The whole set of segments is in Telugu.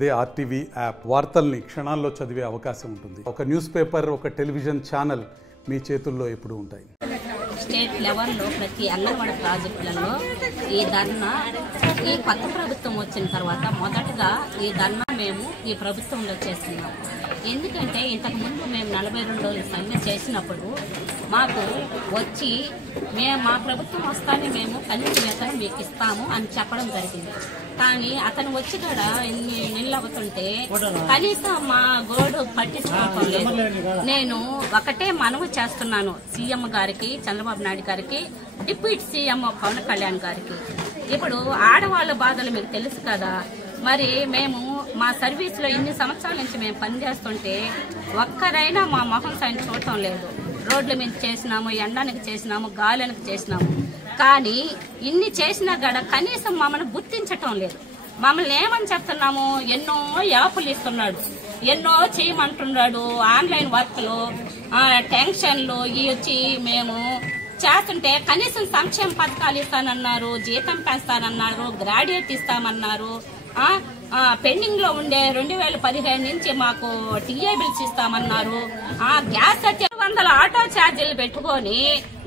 అదే ఆర్టీవీ యాప్ వార్తల్ని క్షణాల్లో చదివే అవకాశం ఉంటుంది. ఒక న్యూస్ పేపర్, ఒక టెలివిజన్ ఛానల్ మీ చేతుల్లో ఎప్పుడూ ఉంటాయి. స్టేట్ లెవెల్లో ప్రతి అంగన్వాడీ ప్రాజెక్టులలో ఈ ధర్నా ఈ కొత్త ప్రభుత్వం వచ్చిన తర్వాత మొదటగా ఈ ధర్నా మేము ఈ ప్రభుత్వంలో చేస్తున్నాం. ఎందుకంటే ఇంతకుముందు మేము 42 రోజుల సమ్మె చేసినప్పుడు మాకు వచ్చి మా ప్రభుత్వం వస్తానే మేము కనీస వేతనం మీకు ఇస్తాము అని చెప్పడం జరిగింది. కానీ అతను వచ్చి కూడా ఇన్ని నెలలు అవుతుంటే కనీసం మా గోడు పట్టించుకోవటం లేదు. నేను ఒకటే మనవి చేస్తున్నాను సీఎం గారికి, చంద్రబాబు నాయుడు గారికి, డిప్యూటీ సీఎం పవన్ కళ్యాణ్ గారికి. ఇప్పుడు ఆడవాళ్ళ బాధలు మీకు తెలుసు కదా. మరి మేము మా సర్వీస్లో ఇన్ని సంవత్సరాల నుంచి మేము పనిచేస్తుంటే ఒక్కరైనా మా మొహం సైన్ చూడటం లేదు. రోడ్ల మీద చేసినాము, ఎండానికి చేసినాము, గాలికి చేసినాము. కానీ ఇన్ని చేసినా కూడా కనీసం మమ్మల్ని గుర్తించటం లేదు. మమ్మల్ని ఏమని చెప్తున్నాము, ఎన్నో యాప్లు ఇస్తున్నాడు, ఎన్నో చేయమంటున్నాడు, ఆన్లైన్ వర్క్లు, టెన్షన్లు ఇవి వచ్చి మేము చేస్తుంటే కనీసం సంక్షేమ పథకాలు ఇస్తానన్నారు, జీతం పెంచుతానన్నారు, గ్రాడ్యుయేట్ ఇస్తామన్నారు, పెండింగ్ లో ఉండే 2015 నుంచి మాకు టీఏ బిల్స్ ఇస్తామన్నారు. గ్యాస్ 700 ఆటో ఛార్జీలు పెట్టుకొని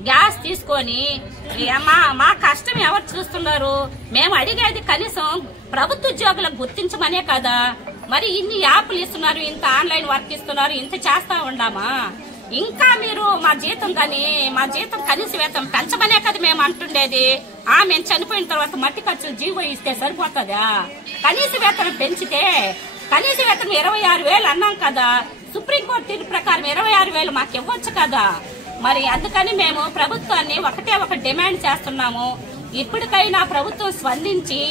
గ్యాస్ తీసుకొని మా కష్టం ఎవరు చూస్తున్నారు? మేము అడిగేది కనీసం ప్రభుత్వ ఉద్యోగులకు గుర్తించమనే కదా. మరి ఇన్ని యాప్లు ఇస్తున్నారు, ఇంత ఆన్లైన్ వర్క్ ఇస్తున్నారు, ఇంత చేస్తా ఉండామా? ఇంకా మీరు మా జీతం కనీస వేతనం పెంచమనే కదా మేము అంటుండేది. మేము చనిపోయిన తర్వాత మట్టి ఖర్చులు జీవో ఇస్తే సరిపోతుందా? కనీస వేతనం పెంచితే కనీస వేతనం 26,000 అన్నాం కదా. సుప్రీంకోర్టు తీర్పు ప్రకారం 26,000 మాకు ఇవ్వచ్చు కదా. మరి అందుకని మేము ప్రభుత్వాన్ని ఒక డిమాండ్ చేస్తున్నాము. ఇప్పటికైనా ప్రభుత్వం స్పందించి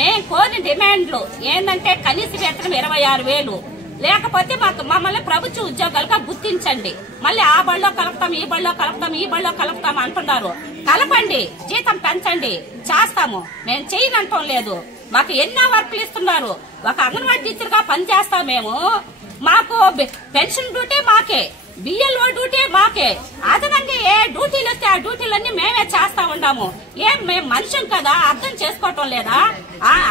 మేము కోరిన డిమాండ్లు ఏంటంటే కనీస వేతనం 26,000, లేకపోతే మమ్మల్ని ప్రభుత్వ ఉద్యోగాలుగా గుర్తించండి. మళ్ళీ ఆ బళ్ళో కలుపుతాం, ఈ బళ్ళో కలుపుతాం, ఈ బళ్ళో కలుపుతాం అంటున్నారు. కలపండి, జీతం పెంచండి, చేస్తాము. మేము చేయనంటాం లేదు. మాకు ఎన్నో వర్క్లు ఇస్తున్నారు. ఒక అంగన్వాడీ టీచర్ గా పనిచేస్తాం మేము. మాకు పెన్షన్ డ్యూటీ మాకే, బిఎల్ఓ డ్యూటీ మాకే. అదనంగా ఏ డ్యూటీలు వస్తే ఆ డ్యూటీలన్నీ మేమే చేస్తా ఉన్నాము. మేము మనుషులు కదా, అర్థం చేసుకోవటం లేదా?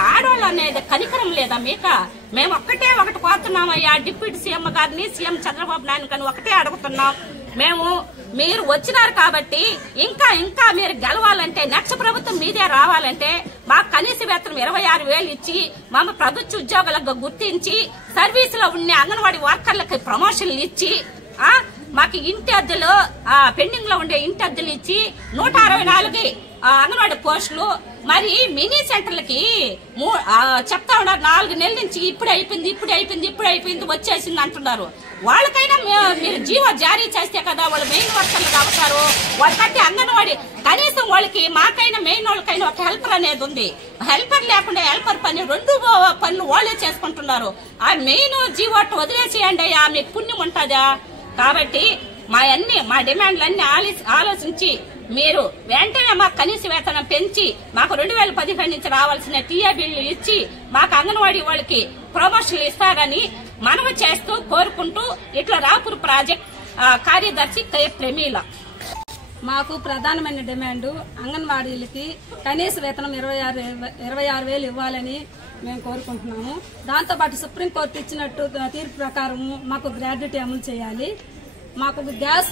ఆడవాళ్ళు అనేది కనికరం లేదా మీకు? మేము ఒకటి కోరుతున్నామయ్యా, డిప్యూటీ సీఎం గారిని, సీఎం చంద్రబాబు నాయుడు గారిని ఒకటే అడుగుతున్నాం. మేము మీరు వచ్చినారు కాబట్టి ఇంకా మీరు గెలవాలంటే, నెక్స్ట్ ప్రభుత్వం మీదే రావాలంటే మాకు కనీస వేతనం 26,000 ఇచ్చి మా ప్రభుత్వ ఉద్యోగులకు గుర్తించి సర్వీస్ లో ఉన్న అంగన్వాడీ వర్కర్లకు ప్రమోషన్లు ఇచ్చి మాకు ఇంటి అద్దెలు, పెండింగ్ లో ఉండే ఇంటి అద్దెలు ఇచ్చి 164 అంగన్వాడీ పోస్టులు. మరి మినీ సెంటర్లకి చెప్తా ఉన్నారు 4 నెలల నుంచి ఇప్పుడు అయిపోయింది వచ్చేసింది అంటున్నారు. వాళ్ళకైనా మీరు జీవో జారీ చేస్తే కదా వాళ్ళు మెయిన్ వర్కర్లు అవుతారు. వాళ్ళకంటే అంగన్వాడీ కనీసం వాళ్ళకి మాకైనా మెయిన్ వాళ్ళకైనా ఒక హెల్పర్ అనేది ఉంది. హెల్పర్ లేకుండా హెల్పర్ పని 2 పనులు వాళ్ళే చేసుకుంటున్నారు. ఆ మెయిన్ జీవో వదిలేసేయండి, మీకు పుణ్యం ఉంటుందా? కాబట్టి మా డిమాండ్లన్నీ ఆలోచించి మీరు వెంటనే మాకు కనీస వేతనం పెంచి మాకు 2015 నుంచి రావాల్సిన టీఏ బిల్లు ఇచ్చి మాకు అంగన్వాడీ వాళ్ళకి ప్రమోషన్లు ఇస్తారని మనవి చేస్తూ కోరుకుంటూ ఇట్లా రాపూర్ ప్రాజెక్ట్ కార్యదర్శి ప్రమీల. మాకు ప్రధానమైన డిమాండ్ అంగన్వాడీలకి కనీస వేతనం 26,000 ఇవ్వాలని మేము కోరుకుంటున్నాము. దాంతోపాటు సుప్రీంకోర్టు ఇచ్చినట్టు తీర్పు ప్రకారం మాకు గ్రాడ్యుయేటీ అమలు చేయాలి. మాకు గ్యాస్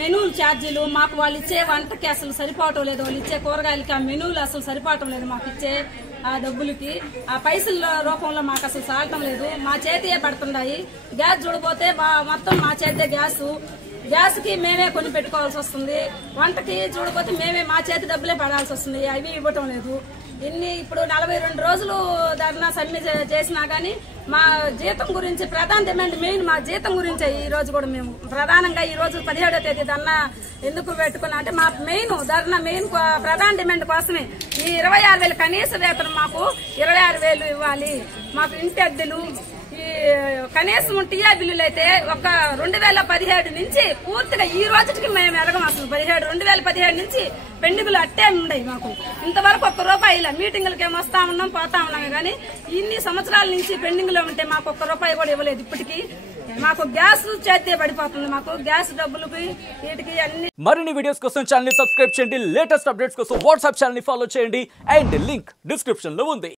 మెనూ ఛార్జీలు మాకు వాళ్ళు ఇచ్చే వంటకి అసలు సరిపోవటం లేదు. వాళ్ళు ఇచ్చే కూరగాయలకి ఆ మెనూలు అసలు సరిపోవటం లేదు. మాకు ఇచ్చే ఆ డబ్బులకి ఆ పైసల రూపంలో మాకు అసలు సాగటం లేదు. మా చేతియే పడుతున్నాయి. గ్యాస్ చూడబోతే మొత్తం మా చేతే గ్యాస్ కి మేమే కొని పెట్టుకోవాల్సి వస్తుంది. వంటకి చూడబోతే మేమే మా చేతి డబ్బులే పడాల్సి వస్తుంది. అవి ఇవ్వటం లేదు. ఇప్పుడు 42 రోజులు ధర్నా సమ్మె చేసినా గానీ మా జీతం గురించి ప్రధాన డిమాండ్ మెయిన్ మా జీతం గురించే. ఈ రోజు కూడా మేము ప్రధానంగా ఈ రోజు 17వ తేదీ ధర్నా ఎందుకు పెట్టుకున్నా అంటే మా ధర్నా మెయిన్ ప్రధాన డిమాండ్ కోసమే. ఈ 26,000 కనీస వేతనం మాకు 26,000 ఇవ్వాలి. మాకు ఇంటి అద్దెలు, ఈ కనీసం టీఆ బిల్లులు అయితే ఒక 2017 నుంచి పూర్తిగా ఈ రోజుకి మేము ఎరగం. అసలు 2017 నుంచి పెండింగులు అట్టే ఉన్నాయి. మాకు ఇంతవరకు ₹1 ఇలా మీటింగులకి ఏమో వస్తా ఉన్నాం పోతా ఉన్నాం కానీ ఇన్ని సంవత్సరాల నుంచి పెండింగ్ లో ఉంటే మాకు ₹1 కూడా ఇవ్వలేదు. ఇప్పటికీ మాకు గ్యాస్ చేతే పడిపోతుంది. మాకు గ్యాస్ డబ్బులకి వీటికి అన్ని. మరిన్ని వీడియోస్ కోసం ఛానల్ ని సబ్స్క్రైబ్ చేయండి. లేటెస్ట్ అప్డేట్స్ కోసం వాట్సాప్ ఛానల్ ని ఫాలో చేయండి. అండ్ లింక్ డిస్క్రిప్షన్ లో ఉంది.